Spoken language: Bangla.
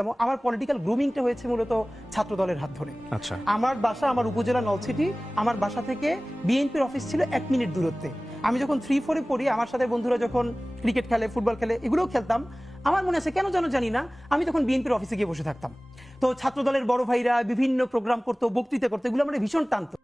এবং আমার পলিটিক্যাল গ্রুমিংটা হয়েছে মূলত ছাত্র দলের হাত ধরে। আচ্ছা, আমার বাসা আমার উপজেলা নলছিটি, আমার বাসা থেকে বিএনপির অফিস ছিল 1 মিনিট দূরত্বে। আমি যখন 3-4-এ পড়ি, আমার সাথে বন্ধুরা যখন ক্রিকেট খেলে, ফুটবল খেলে, এগুলোও খেলতাম। আমার মনে আছে কেন যেন জানি না, আমি তখন বিএনপির অফিসে গিয়ে বসে থাকতাম। তো ছাত্র দলের বড় ভাইরা বিভিন্ন প্রোগ্রাম করতো, বক্তৃতা করতো, এগুলো আমার ভীষণ টানতো।